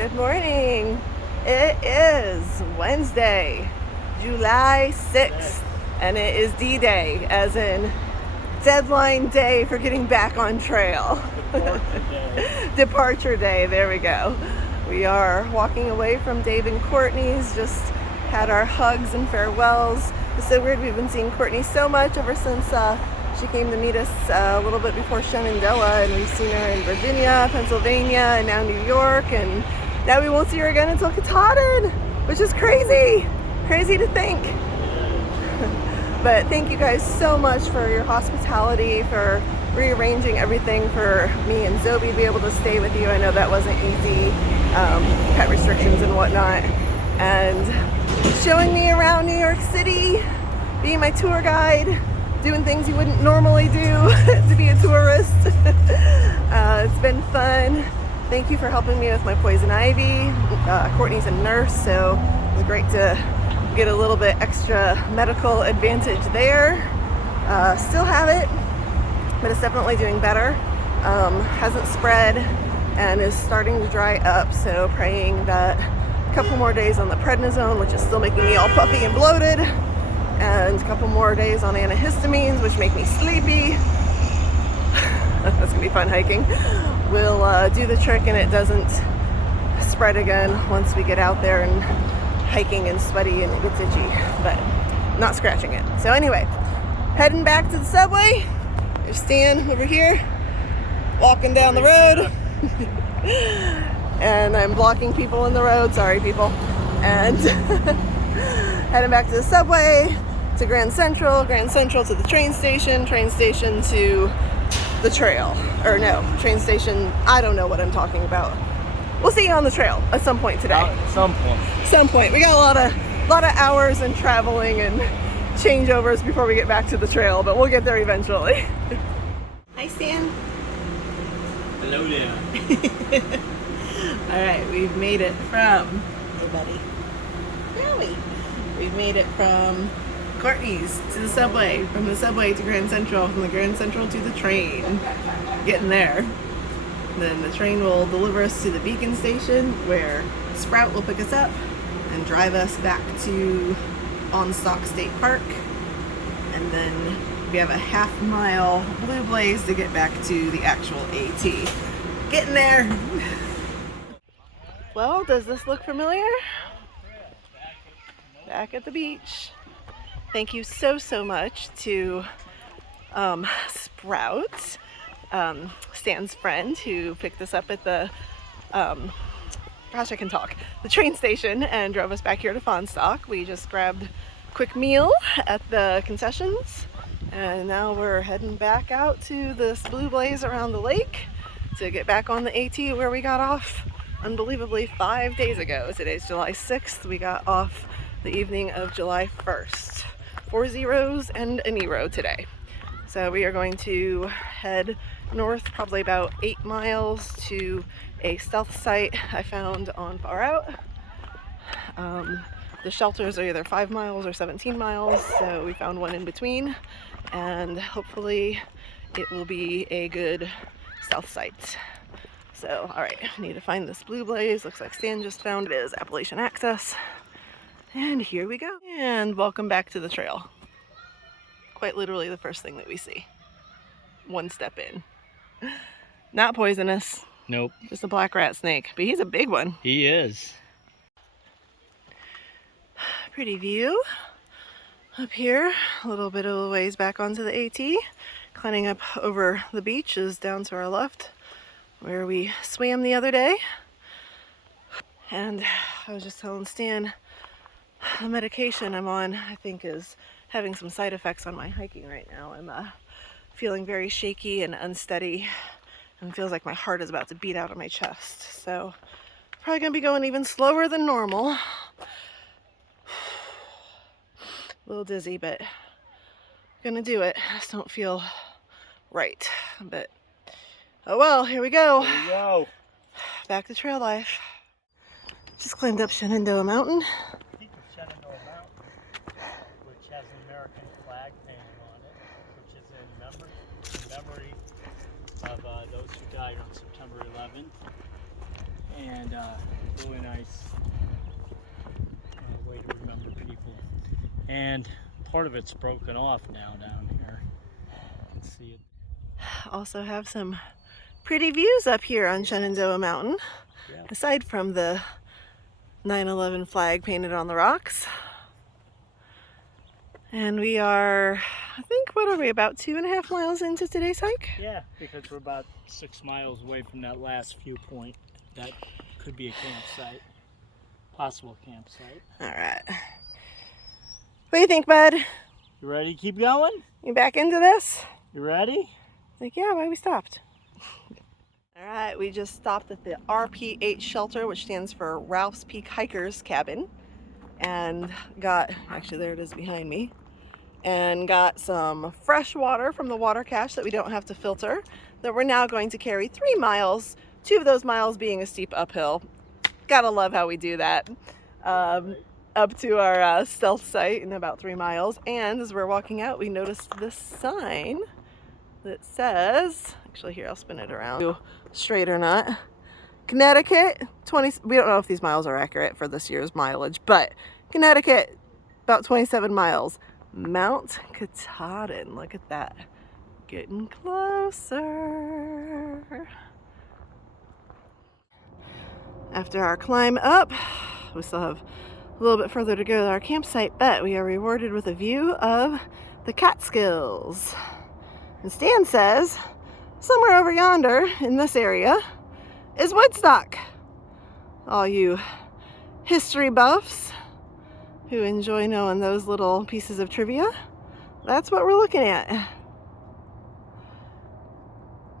Good morning. It is Wednesday, July 6th, and it is D-Day, as in deadline day for getting back on trail. Departure day. Departure day, there we go. We are walking away from Dave and Courtney's, just had our hugs and farewells. It's so weird, we've been seeing Courtney so much ever since she came to meet us a little bit before Shenandoah, and we've seen her in Virginia, Pennsylvania, and now New York, and now we won't see her again until Katahdin, which is crazy to think. But thank you guys so much for your hospitality, for rearranging everything for me and Zoe to be able to stay with you. I know that wasn't easy, pet restrictions and whatnot, and showing me around New York City, being my tour guide, doing things you wouldn't normally do to be a tourist. It's been fun. Thank you for helping me with my poison ivy. Courtney's a nurse, so it was great to get a little bit extra medical advantage there. Still have it, but it's definitely doing better. Hasn't spread and is starting to dry up, so praying that a couple more days on the prednisone, which is still making me all puffy and bloated, and a couple more days on antihistamines, which make me sleepy. That's gonna be fun hiking. We'll do the trick and it doesn't spread again once we get out there and hiking and sweaty and it gets itchy, but not scratching it. So anyway, heading back to the subway. There's Stan over here, walking down the road. And I'm blocking people in the road, sorry people. And heading back to the subway, to Grand Central to the train station to the trail. Or no, train station, I don't know what I'm talking about. We'll see you on the trail at some point today. At some point. We got a lot of hours and traveling and changeovers before we get back to the trail, but we'll get there eventually. Hi, Stan. Hello there. All right, we've made it from, hey buddy, Joey. We've made it from Courtney's to the subway, from the subway to Grand Central, from the Grand Central to the train. Getting there. Then the train will deliver us to the Beacon station, where Sprout will pick us up and drive us back to Onstock State Park. And then we have a half-mile Blue Blaze to get back to the actual AT. Getting there. Well, does this look familiar? Back at the beach. Thank you so much to Sprout, Stan's friend, who picked us up at the the train station and drove us back here to Fonstock. We just grabbed a quick meal at the concessions, and now we're heading back out to this Blue Blaze around the lake to get back on the AT where we got off unbelievably 5 days ago. Today's July 6th. We got off the evening of July 1st. 4 zeros and a Nero today. So we are going to head north probably about 8 miles to a stealth site I found on Far Out. The shelters are either 5 miles or 17 miles, so we found one in between, and hopefully it will be a good stealth site. So, all right, I need to find this Blue Blaze. Looks like Stan just found it. It is Appalachian Access. And here we go. And welcome back to the trail. Quite literally the first thing that we see. One step in. Not poisonous. Nope. Just a black rat snake, but he's a big one. He is. Pretty view up here. A little bit of a ways back onto the AT. Climbing up over the beach is down to our left, where we swam the other day. And I was just telling Stan, the medication I'm on, I think, is having some side effects on my hiking right now. I'm feeling very shaky and unsteady, and feels like my heart is about to beat out of my chest. So probably gonna be going even slower than normal. A little dizzy, but gonna do it. I just don't feel right. But oh well, here we go. Here we go. Back to trail life. Just climbed up Shenandoah Mountain. Shenandoah Mountain, which has an American flag painted on it, which is in memory of those who died on September 11th. and really nice way to remember people. And part of it's broken off now down here. You can see it. Also have some pretty views up here on Shenandoah Mountain, Yeah. aside from the 9/11 flag painted on the rocks. And we are, I think, what are we, about 2.5 miles into today's hike? Yeah, because we're about 6 miles away from that last viewpoint. That could be a campsite, possible campsite. All right. What do you think, bud? You ready to keep going? You back into this? You ready? Like, yeah, why we stopped. All right, we just stopped at the RP8 shelter, which stands for Ralph's Peak Hikers Cabin, and got, actually there it is behind me, and got some fresh water from the water cache that we don't have to filter, that we're now going to carry 3 miles, 2 of those miles being a steep uphill. Gotta love how we do that. Up to our stealth site in about 3 miles. And as we're walking out, we noticed this sign that says, actually here, I'll spin it around, straight or not, Connecticut, 20, we don't know if these miles are accurate for this year's mileage, but Connecticut, about 27 miles. Mount Katahdin, look at that. Getting closer. After our climb up, we still have a little bit further to go to our campsite, but we are rewarded with a view of the Catskills. And Stan says, somewhere over yonder in this area is Woodstock. All you history buffs who enjoy knowing those little pieces of trivia, that's what we're looking at.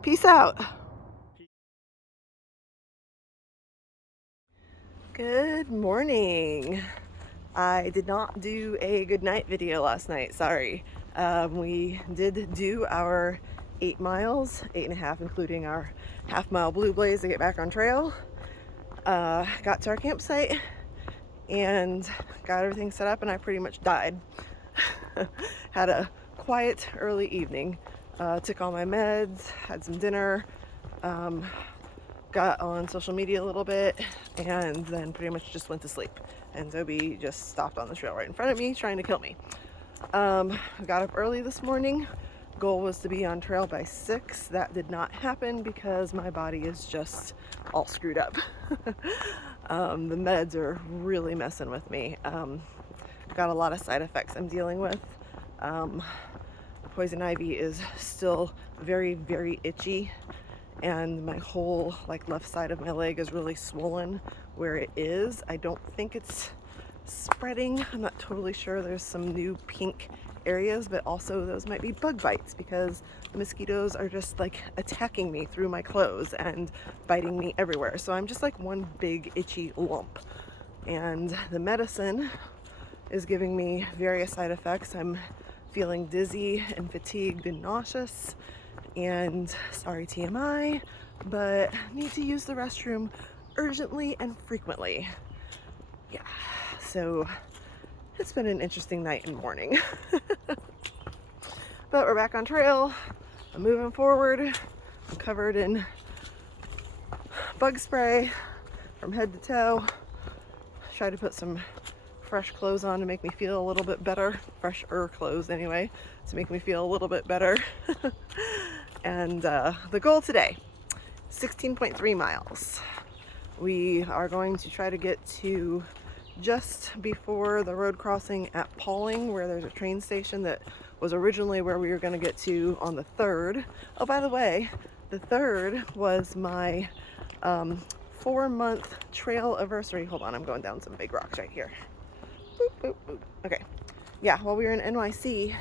Peace out. Good morning. I did not do a good night video last night, sorry. We did do our 8 miles, 8.5 including our half-mile blue blaze to get back on trail. Got to our campsite and got everything set up, and I pretty much died. Had a quiet early evening. Took all my meds, had some dinner, got on social media a little bit, and then pretty much just went to sleep. And Zoe just stopped on the trail right in front of me trying to kill me. Got up early this morning. Goal was to be on trail by 6. That did not happen because my body is just all screwed up. The meds are really messing with me. Got a lot of side effects I'm dealing with. Poison ivy is still very, very itchy, and my whole left side of my leg is really swollen where it is. I don't think it's spreading. I'm not totally sure. There's some new pink areas, but also those might be bug bites because the mosquitoes are just attacking me through my clothes and biting me everywhere. So I'm just one big itchy lump, and the medicine is giving me various side effects. I'm feeling dizzy and fatigued and nauseous, and sorry TMI, but need to use the restroom urgently and frequently. Yeah, so it's been an interesting night and morning. But we're back on trail. I'm moving forward. I'm covered in bug spray from head to toe. Try to put some fresh clothes on to make me feel a little bit better. Fresher clothes anyway, to make me feel a little bit better. And the goal today, 16.3 miles. We are going to try to get to just before the road crossing at Pauling, where there's a train station that was originally where we were going to get to on the 3rd. Oh, by the way, the 3rd was my 4-month trail anniversary. Hold on, I'm going down some big rocks right here. Boop, boop, boop. Okay. Yeah, while we were in NYC,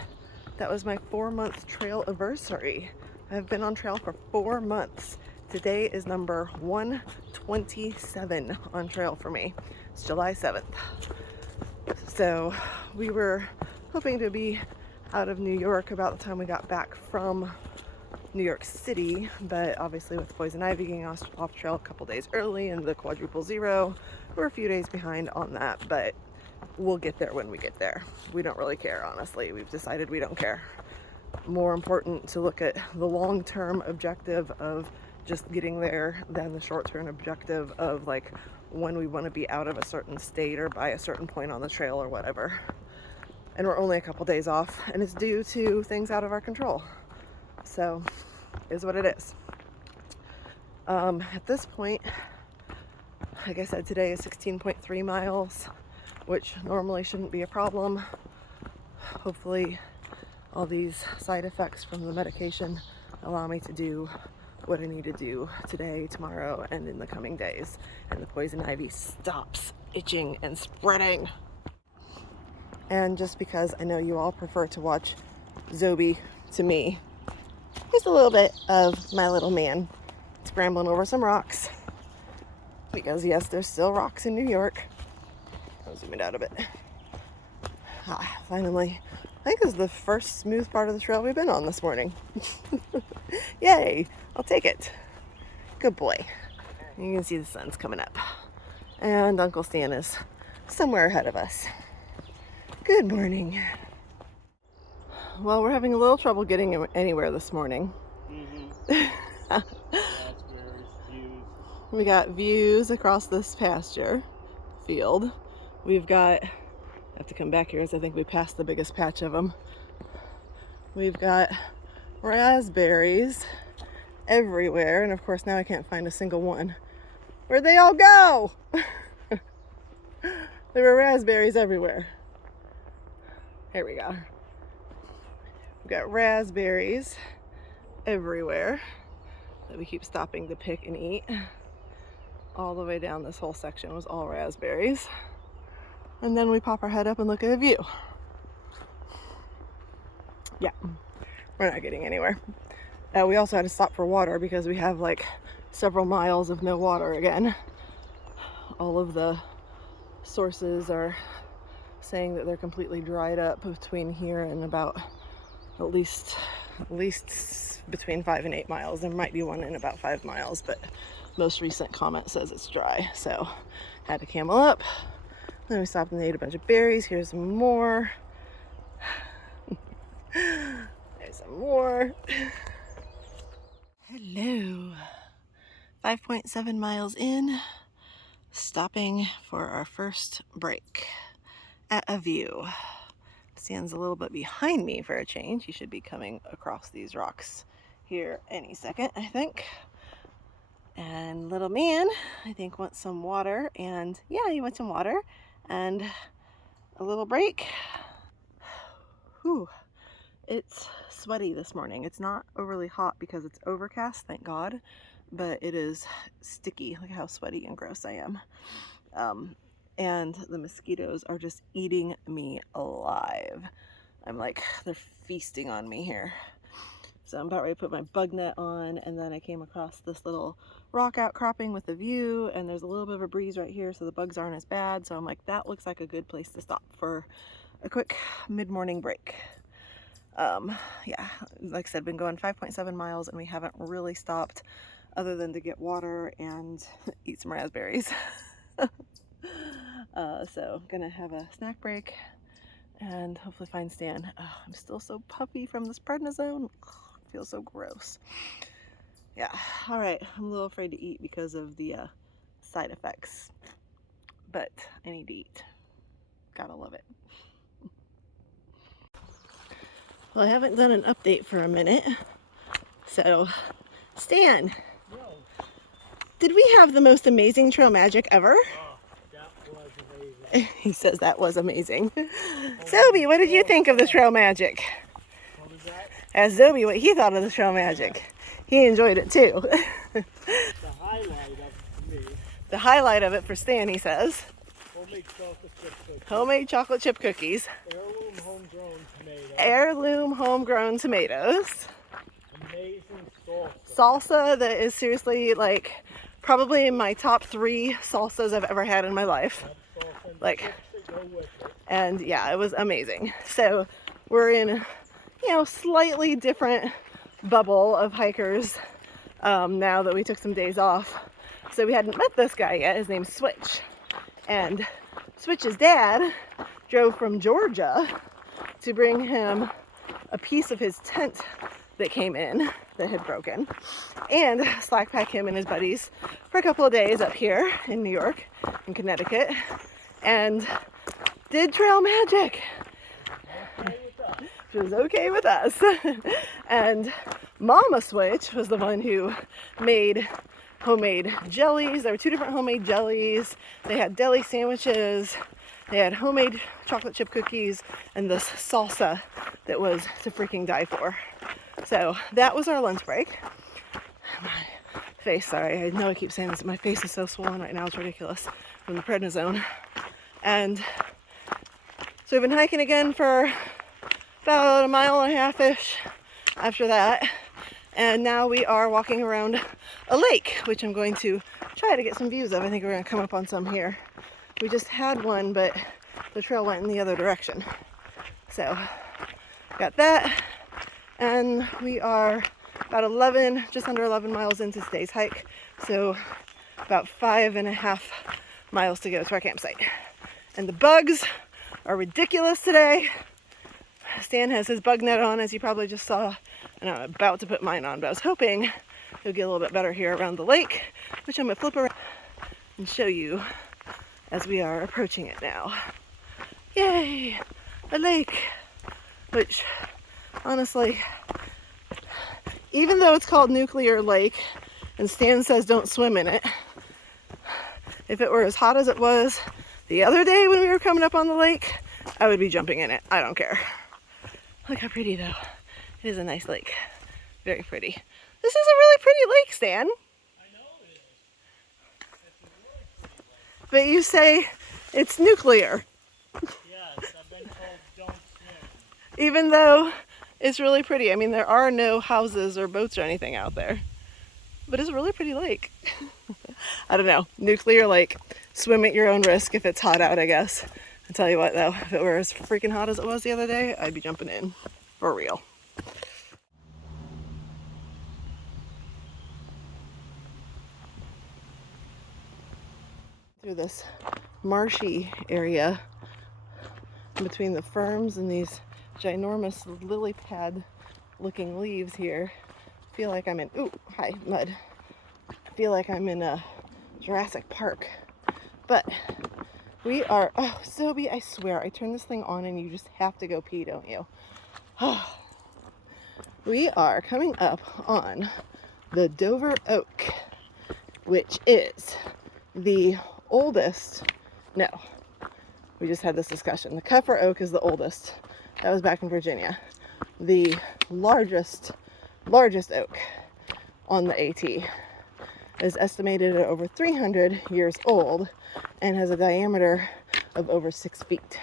that was my 4-month trail anniversary. I've been on trail for 4 months. Today is number 127 on trail for me. It's July 7th. So we were hoping to be out of New York about the time we got back from New York City, but obviously with poison ivy getting off trail a couple days early and the quadruple zero, we're a few days behind on that, but we'll get there when we get there. We don't really care, honestly. We've decided we don't care. More important to look at the long-term objective of just getting there than the short-term objective of like when we want to be out of a certain state or by a certain point on the trail or whatever. And we're only a couple days off, and it's due to things out of our control. So, is what it is. At this point, like I said, today is 16.3 miles, which normally shouldn't be a problem. Hopefully, all these side effects from the medication allow me to do what I need to do today, tomorrow, and in the coming days. And the poison ivy stops itching and spreading. And just because I know you all prefer to watch Zobi to me, here's a little bit of my little man scrambling over some rocks. Because yes, there's still rocks in New York. I'll zoom it out a bit. Finally, I think this is the first smooth part of the trail we've been on this morning. Yay, I'll take it. Good boy. You can see the sun's coming up. And Uncle Stan is somewhere ahead of us. Good morning. Well, we're having a little trouble getting anywhere this morning. We got views across this pasture field. We've got, I have to come back here as I think we passed the biggest patch of them. We've got raspberries everywhere, and of course now I can't find a single one. Where'd they all go? There were raspberries everywhere. Here we go. We've got raspberries everywhere that we keep stopping to pick and eat. All the way down this whole section was all raspberries. And then we pop our head up and look at a view. Yeah, we're not getting anywhere. We also had to stop for water because we have like several miles of no water again. All of the sources are saying that they're completely dried up between here and about at least between 5 and 8 miles. There might be one in about 5 miles, but most recent comment says it's dry. So had to camel up. Then we stopped and ate a bunch of berries. Here's some more. There's some more. Hello. 5.7 miles in, stopping for our first break at a view. Stan's a little bit behind me for a change. He should be coming across these rocks here any second, I think. And little man, I think, wants some water. And yeah, he wants some water and a little break. Whew. It's sweaty this morning. It's not overly hot because it's overcast, thank God, but it is sticky. Look how sweaty and gross I am. And the mosquitoes are just eating me alive. I'm like, they're feasting on me here. So I'm about ready to put my bug net on, and then I came across this little rock outcropping with a view, and there's a little bit of a breeze right here, so the bugs aren't as bad. So I'm like, that looks like a good place to stop for a quick mid-morning break. Yeah, like I said, been going 5.7 miles, and we haven't really stopped other than to get water and eat some raspberries. So gonna have a snack break and hopefully find Stan. I'm still so puffy from this prednisone. Feels so gross. Yeah, all right, I'm a little afraid to eat because of the side effects, but I need to eat. Gotta love it. Well, I haven't done an update for a minute, so Stan, did we have the most amazing trail magic ever? He says that was amazing. Zobi, what did you think of the trail magic? What was that? Ask Zobi what he thought of the trail magic. He enjoyed it too. The highlight of it for me. The highlight of it for Stan, he says. Homemade chocolate chip cookies. Homemade chocolate chip cookies. Heirloom homegrown tomatoes. Heirloom homegrown tomatoes. Amazing salsa. Salsa that is seriously like probably in my top 3 salsas I've ever had in my life. Like, and yeah, it was amazing. So we're in, you know, slightly different bubble of hikers now that we took some days off. So we hadn't met this guy yet. His name's Switch, and Switch's dad drove from Georgia to bring him a piece of his tent that came in that had broken, and slack pack him and his buddies for a couple of days up here in New York and Connecticut, and did trail magic. Which was okay with us. And Mama Switch was the one who made homemade jellies. There were 2 different homemade jellies. They had deli sandwiches. They had homemade chocolate chip cookies and this salsa that was to freaking die for. So that was our lunch break. My face, sorry, I know I keep saying this, my face is so swollen right now, it's ridiculous from the prednisone. And so we've been hiking again for about 1.5 miles-ish after that. And now we are walking around a lake, which I'm going to try to get some views of. I think we're going to come up on some here. We just had one, but the trail went in the other direction. So, got that. And we are about just under 11 miles into today's hike. So, about 5.5 miles to go to our campsite. And the bugs are ridiculous today. Stan has his bug net on, as you probably just saw, and I'm about to put mine on, but I was hoping it'll get a little bit better here around the lake, which I'm going to flip around and show you as we are approaching it now. Yay! A lake! Which, honestly, even though it's called Nuclear Lake, and Stan says don't swim in it, if it were as hot as it was the other day when we were coming up on the lake, I would be jumping in it. I don't care. Look how pretty, though. It is a nice lake. Very pretty. This is a really pretty lake, Stan. I know it is. It's a really pretty lake. But you say it's nuclear. Yes, I've been told don't swim. Even though it's really pretty. I mean, there are no houses or boats or anything out there. But it's a really pretty lake. I don't know. Nuclear lake. Swim at your own risk if it's hot out, I guess. I tell you what, though, if it were as freaking hot as it was the other day, I'd be jumping in. For real. Through this marshy area between the ferns and these ginormous lily pad looking leaves here, I feel like I'm in, ooh, hi, mud. I feel like I'm in a Jurassic Park. But we are, oh, Sobe, I swear, I turn this thing on and you just have to go pee, don't you? We are coming up on the Dover Oak, which is the oldest, no, we just had this discussion. The Cuffer Oak is the oldest. That was back in Virginia. The largest oak on the AT is estimated at over 300 years old and has a diameter of over 6 feet.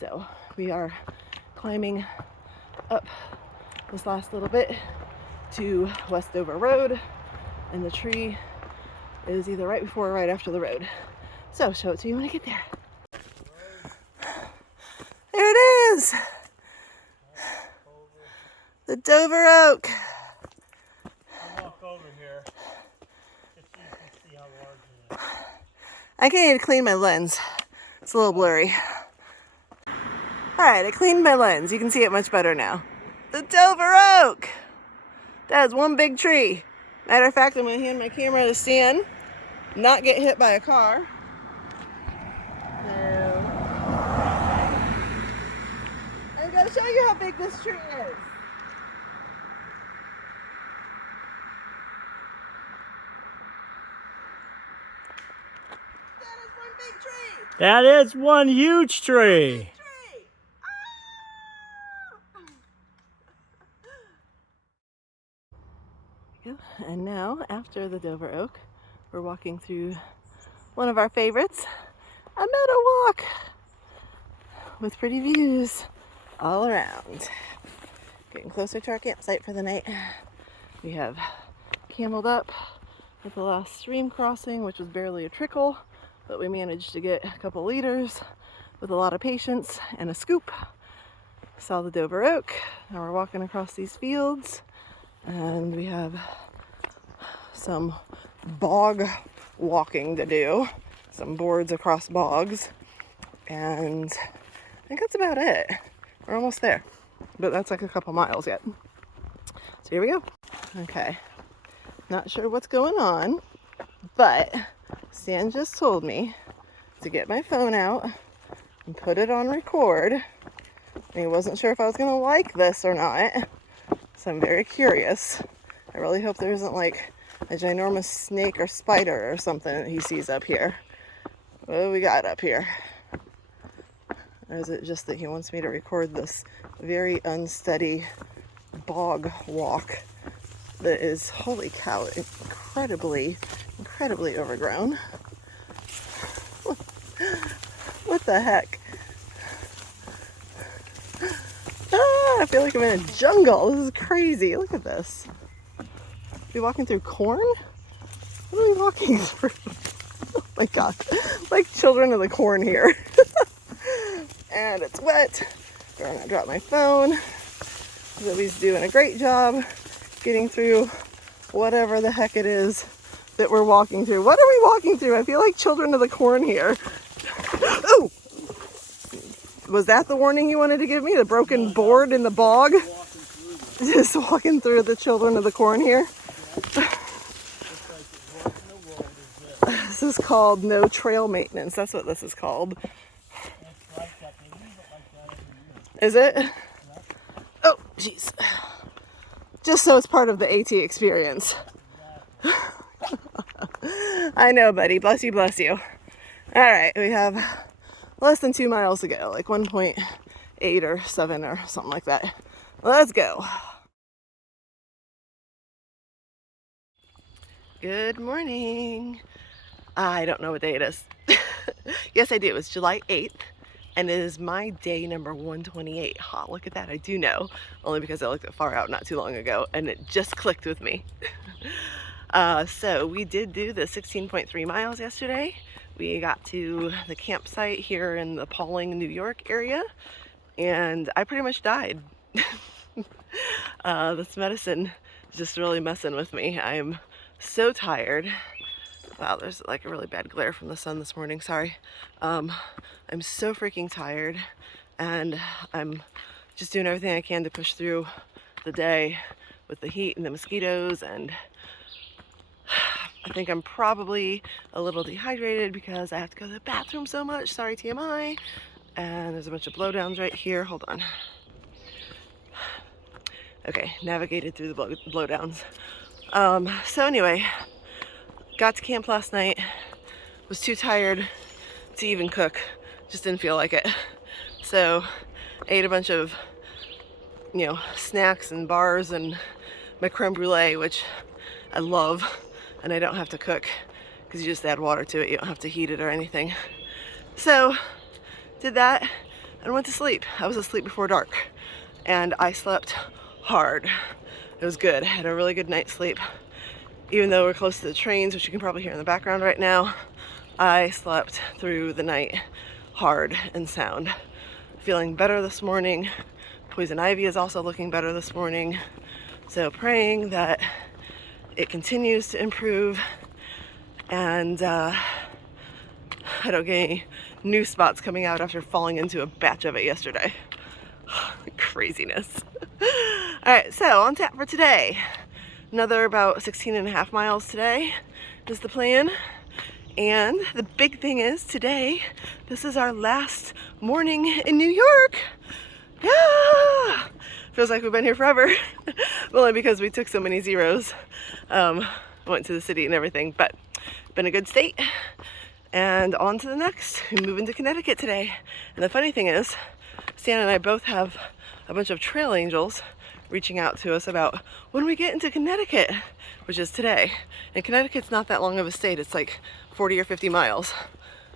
So we are climbing up this last little bit to West Dover Road, and the tree is either right before or right after the road. So show it to you when I get there. There it is! The Dover Oak. I'll walk over here just so you can see how large it is. I can't even clean my lens. It's a little blurry. Alright, I cleaned my lens. You can see it much better now. The Dover Oak! That is one big tree. Matter of fact, I'm going to hand my camera to Stan, not get hit by a car. I'm going to show you how big this tree is. That is one big tree. That is one huge tree. And now, after the Dover Oak, we're walking through one of our favorites, a meadow walk with pretty views all around. Getting closer to our campsite for the night. We have cameled up at the last stream crossing, which was barely a trickle, but we managed to get a couple liters with a lot of patience and a scoop. Saw the Dover Oak. Now we're walking across these fields, and we have some bog walking to do, some boards across bogs, and I think that's about it. We're almost there, but that's like a couple miles yet. So here we go. Okay, not sure what's going on, but Stan just told me to get my phone out and put it on record. And he wasn't sure if I was gonna like this or not, so I'm very curious. I really hope there isn't like a ginormous snake or spider or something that he sees up here. What do we got up here? Or is it just that he wants me to record this very unsteady bog walk that is, holy cow, incredibly overgrown? What the heck? I feel like I'm in a jungle. This is crazy. Look at this. Are we walking through corn? What are we walking through? Oh my god. Like children of the corn here. And it's wet. I'm gonna drop my phone. Zoe's doing a great job getting through whatever the heck it is that we're walking through. What are we walking through? I feel like children of the corn here. Oh! Was that the warning you wanted to give me? The broken board in the bog? Just walking through the children of the corn here. This is called no trail maintenance. That's what this is called. Is it? Oh, jeez. Just so it's part of the AT experience. I know, buddy. Bless you, bless you. All right, we have less than 2 miles to go, like 1.8 or 7 or something like that. Let's go. Good morning. I don't know what day it is. Yes, I do. It's July 8th, and it is my day number 128. Ha, look at that. I do know, only because I looked at far out not too long ago, and it just clicked with me. So we did do the 16.3 miles yesterday. We got to the campsite here in the Pauling, New York area, and I pretty much died. This medicine is just really messing with me. I'm so tired. Wow, there's like a really bad glare from the sun this morning, sorry. I'm so freaking tired, and I'm just doing everything I can to push through the day with the heat and the mosquitoes, and I think I'm probably a little dehydrated because I have to go to the bathroom so much. Sorry, TMI. And there's a bunch of blowdowns right here. Hold on. Okay, navigated through the blowdowns. So anyway, got to camp last night. Was too tired to even cook. Just didn't feel like it. So ate a bunch of, snacks and bars and my creme brulee, which I love. And I don't have to cook because you just add water to it. You don't have to heat it or anything. So did that and went to sleep. I was asleep before dark, and I slept hard. It was good. I had a really good night's sleep. Even though we're close to the trains, which you can probably hear in the background right now, I slept through the night hard and sound. Feeling better this morning. Poison ivy is also looking better this morning. So praying that it continues to improve, and I don't get any new spots coming out after falling into a batch of it yesterday. Craziness. All right, so on tap for today. Another about 16.5 miles today is the plan. And the big thing is today, this is our last morning in New York. Yeah! Feels like we've been here forever. Only because we took so many zeros. Went to the city and everything, but been a good state. And on to the next. We move into Connecticut today. And the funny thing is, Stan and I both have a bunch of trail angels reaching out to us about when we get into Connecticut, which is today. And Connecticut's not that long of a state. It's like 40 or 50 miles.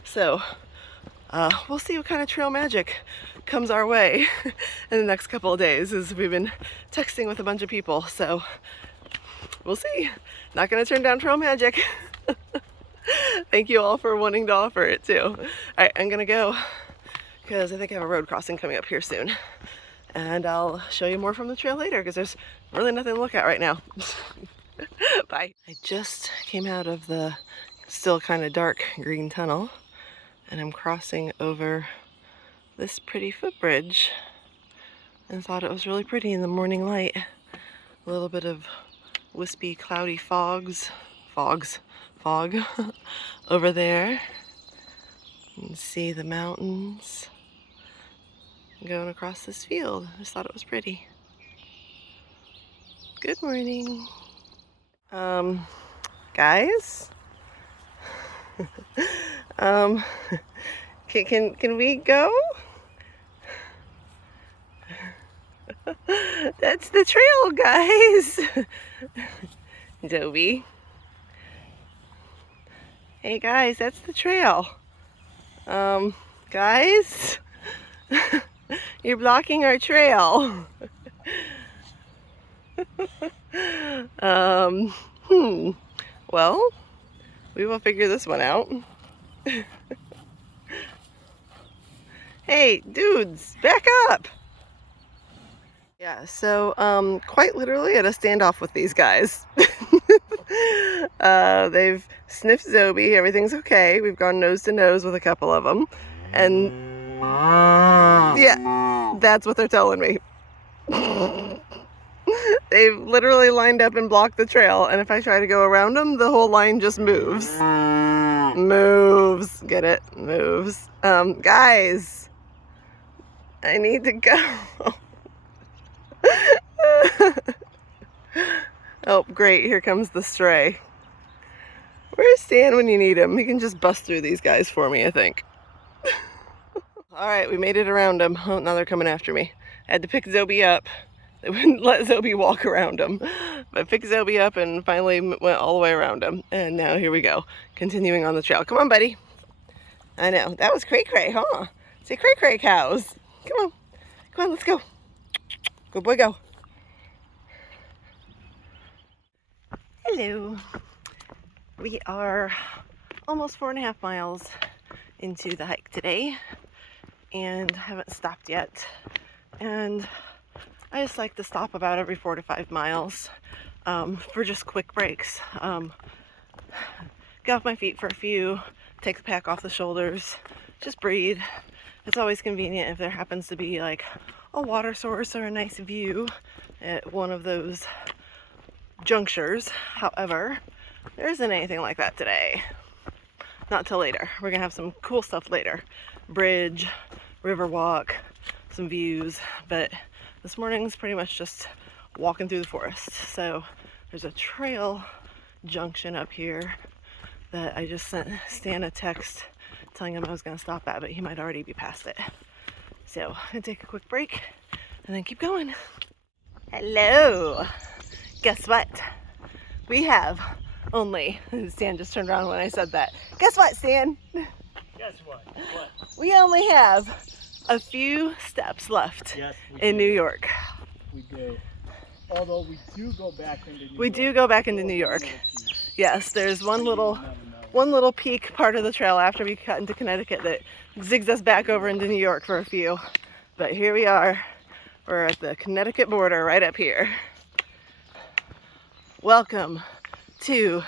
So we'll see what kind of trail magic comes our way in the next couple of days, as we've been texting with a bunch of people. So we'll see. Not gonna turn down trail magic. Thank you all for wanting to offer it too. All right, I'm gonna go because I think I have a road crossing coming up here soon. And I'll show you more from the trail later because there's really nothing to look at right now. Bye. I just came out of the still kind of dark green tunnel, and I'm crossing over this pretty footbridge and thought it was really pretty in the morning light. A little bit of wispy, cloudy fog over there. You can see the mountains going across this field. I just thought it was pretty. Good morning. Guys? Can we go? That's the trail, guys. Dobie. Hey guys, that's the trail. Guys, you're blocking our trail. Well, we will figure this one out. Hey, dudes, back up. Yeah, so quite literally at a standoff with these guys. They've sniffed Zobie, everything's okay. We've gone nose to nose with a couple of them. And yeah, that's what they're telling me. They've literally lined up and blocked the trail, and if I try to go around them, the whole line just moves. Moves. Get it? Moves. Guys, I need to go. Oh, great. Here comes the stray. Where's Stan when you need him? He can just bust through these guys for me, I think. All right, we made it around them. Oh, now they're coming after me. I had to pick Zobie up. They wouldn't let Zobie walk around him. But I picked Zobie up and finally went all the way around him. And now here we go, continuing on the trail. Come on, buddy. I know. That was cray-cray, huh? Say cray-cray, cows. Come on. Come on, let's go. Good boy, go. Hello. We are almost 4.5 miles into the hike today and haven't stopped yet. And I just like to stop about every 4 to 5 miles for just quick breaks. Get off my feet for a few, take the pack off the shoulders, just breathe. It's always convenient if there happens to be like a water source or a nice view at one of those junctures. However, there isn't anything like that today. Not till later. We're gonna have some cool stuff later. Bridge, river walk, some views, but this morning's pretty much just walking through the forest. So there's a trail junction up here that I just sent Stan a text telling him I was gonna stop at, but he might already be past it. So I'm gonna take a quick break and then keep going. Hello. Guess what? We have only, Stan just turned around when I said that. Guess what, Stan? Guess what? What? We only have a few steps left in New York. We do. Although we do go back into New York. We do go back into New York. Yes, there's one little peak part of the trail after we cut into Connecticut that zigs us back over into New York for a few. But here we are. We're at the Connecticut border right up here. Welcome to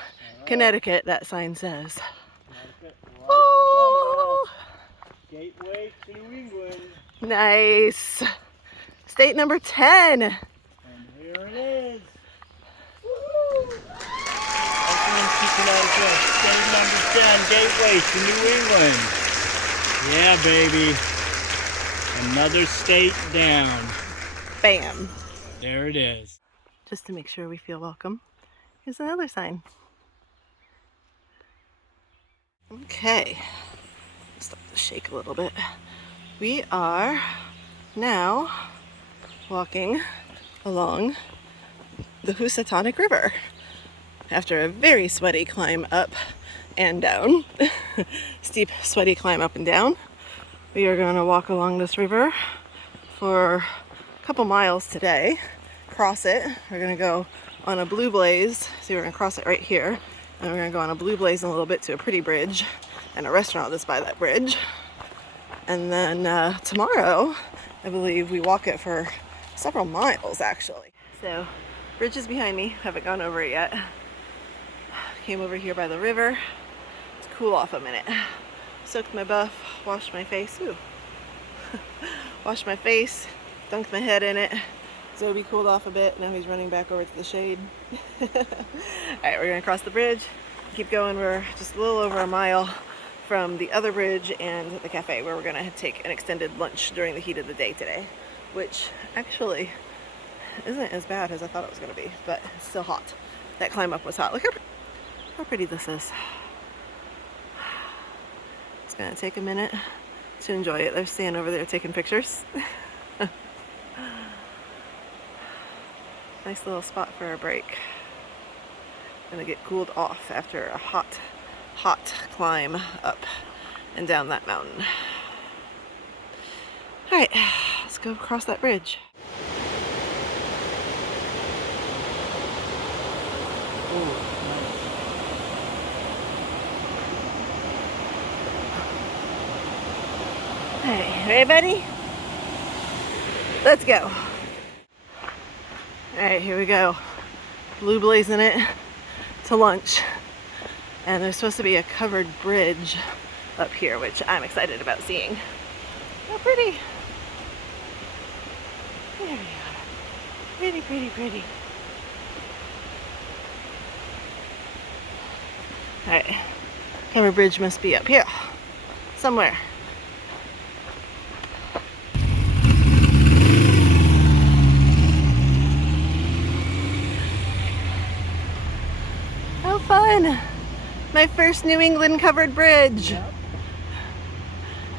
Connecticut, that sign says. Oh! Gateway to New England. Nice. State number 10. And here it is. Woo! Welcome to Connecticut. State number 10, gateway to New England. Yeah, baby. Another state down. Bam. There it is. Just to make sure we feel welcome, here's another sign. Okay. Stop the shake a little bit. We are now walking along the Housatonic River after a very sweaty climb up and down. Steep, sweaty climb up and down. We are going to walk along this river for a couple miles today. Cross it. We're going to go on a blue blaze. See, we're going to cross it right here. And we're going to go on a blue blaze in a little bit to a pretty bridge and a restaurant that's by that bridge. And then tomorrow, I believe we walk it for several miles actually. So, bridge is behind me. Haven't gone over it yet. Came over here by the river to cool off a minute. Soaked my buff, washed my face. Ooh. Washed my face, dunked my head in it, Zoe cooled off a bit. Now he's running back over to the shade. All right, we're gonna cross the bridge. Keep going. We're just a little over a mile from the other bridge and the cafe where we're gonna take an extended lunch during the heat of the day today, which actually isn't as bad as I thought it was gonna be, but it's still hot. That climb up was hot. Look how pretty this is. It's gonna take a minute to enjoy it. They're standing over there taking pictures. Nice little spot for a break. Gonna get cooled off after a hot climb up and down that mountain. All right, let's go across that bridge. All right, ready, buddy? Let's go. All right, here we go. Blue blazing it to lunch. And there's supposed to be a covered bridge up here, which I'm excited about seeing. How pretty. There we are. Pretty, pretty, pretty. All right, covered bridge must be up here somewhere. Fun! My first New England covered bridge. Yep.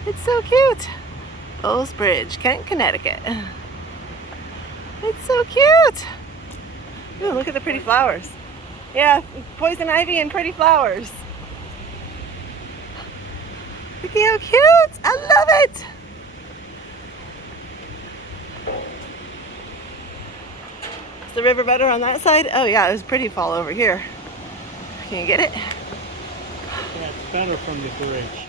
It's so cute. Bowles Bridge, Kent, Connecticut. It's so cute. Ooh, look at the pretty flowers. Yeah, poison ivy and pretty flowers. Look how cute! I love it! Is the river better on that side? Oh yeah, it was pretty fall over here. Can you get it? Yeah, it's better from the bridge.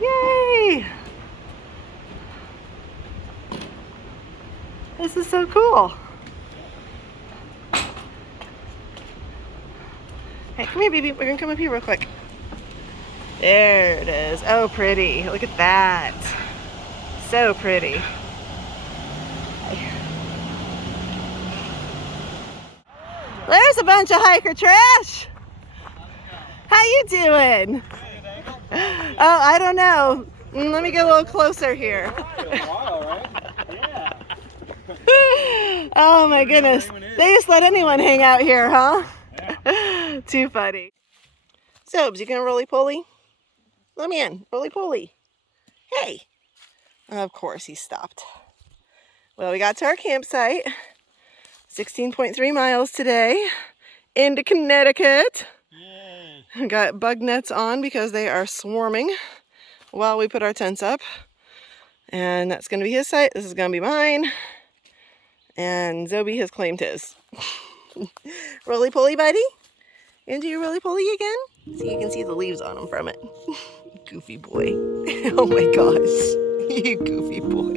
Yay! This is so cool. Hey, come here, baby. We're gonna come up here real quick. There it is. Oh, pretty. Look at that. So pretty. There's a bunch of hiker trash. How you doing? Oh, I don't know. Let me get a little closer here. Oh my goodness. They just let anyone hang out here, huh? Too funny. Sobes, you gonna roly-poly? Let me in. Roly-poly. Hey. Of course he stopped. Well, we got to our campsite. 16.3 miles today into Connecticut. Yay. Got bug nets on because they are swarming while we put our tents up. And that's going to be his site. This is going to be mine. And Zoe has claimed his. Roly-poly, buddy? You gonna do your roly-poly again? So you can see the leaves on him from it. Goofy boy. Oh my gosh. You goofy boy.